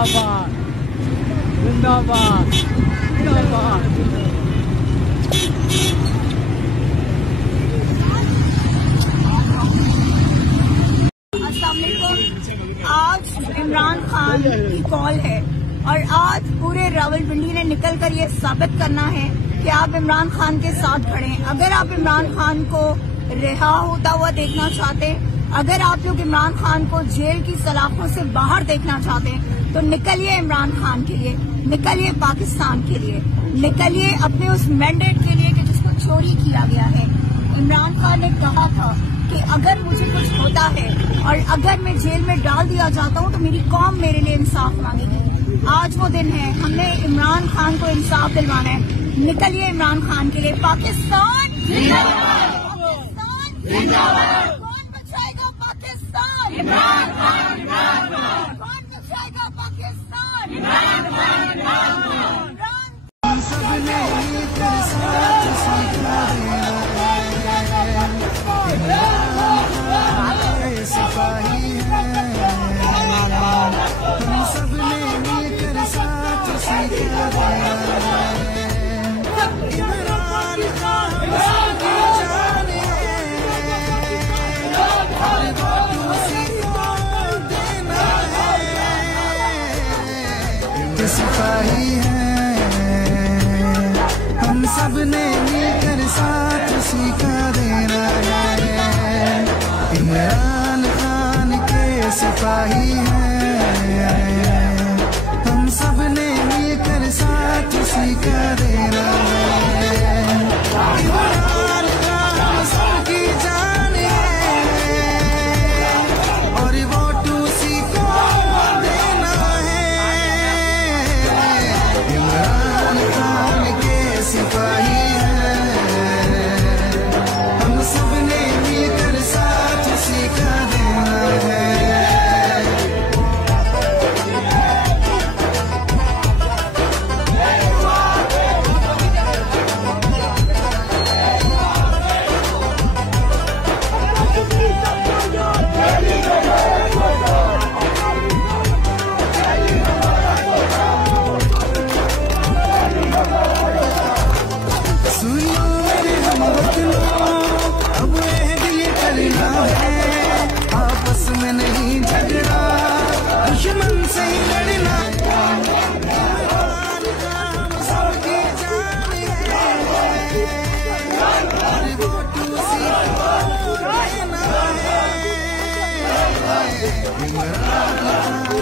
जिंदाबाद जिंदाबाद जिंदाबाद। आज इमरान खान की कॉल है और आज पूरे रावलपिंडी ने निकलकर ये साबित करना है कि आप इमरान खान के साथ खड़े हैं। अगर आप इमरान खान को रिहा होता हुआ देखना चाहते हैं, अगर आप लोग इमरान खान को जेल की सलाखों से बाहर देखना चाहते हैं, तो निकलिए इमरान खान के लिए, निकलिए पाकिस्तान के लिए, निकलिए अपने उस मैंडेट के लिए कि जिसको चोरी किया गया है। इमरान खान ने कहा था कि अगर मुझे कुछ होता है और अगर मैं जेल में डाल दिया जाता हूँ तो मेरी कौम मेरे लिए इंसाफ मांगेगी। आज वो दिन है, हमने इमरान खान को इंसाफ दिलवाना है। निकलिए इमरान खान के लिए। पाकिस्तान जिंदाबाद, पाकिस्तान जिंदाबाद। कौन बचाएगा पाकिस्तान? इमरान खान, इमरान खान। कौन बचाएगा पाकिस्तान? इमरान खान, इमरान खान। सिपाही है हम सब ने मिलकर साथ सीखा इमरान खान सबकी जान देना है। सिपाही है हम सब ने मिलकर साथ सीखा देना है। इमरान खान के सिपाही हैं हम सब ने मिलकर साथ सीखा देना है। इमरान खान सबकी जान है और वोट उसी को देना है। इमरान खान के सिपाही हम सब ने मिलकर साथ सीखा देना है। आपस में नहीं झगड़ा, दुश्मन से ही लड़ना। सबकी जान है और वोट उसी को देना है। इमरान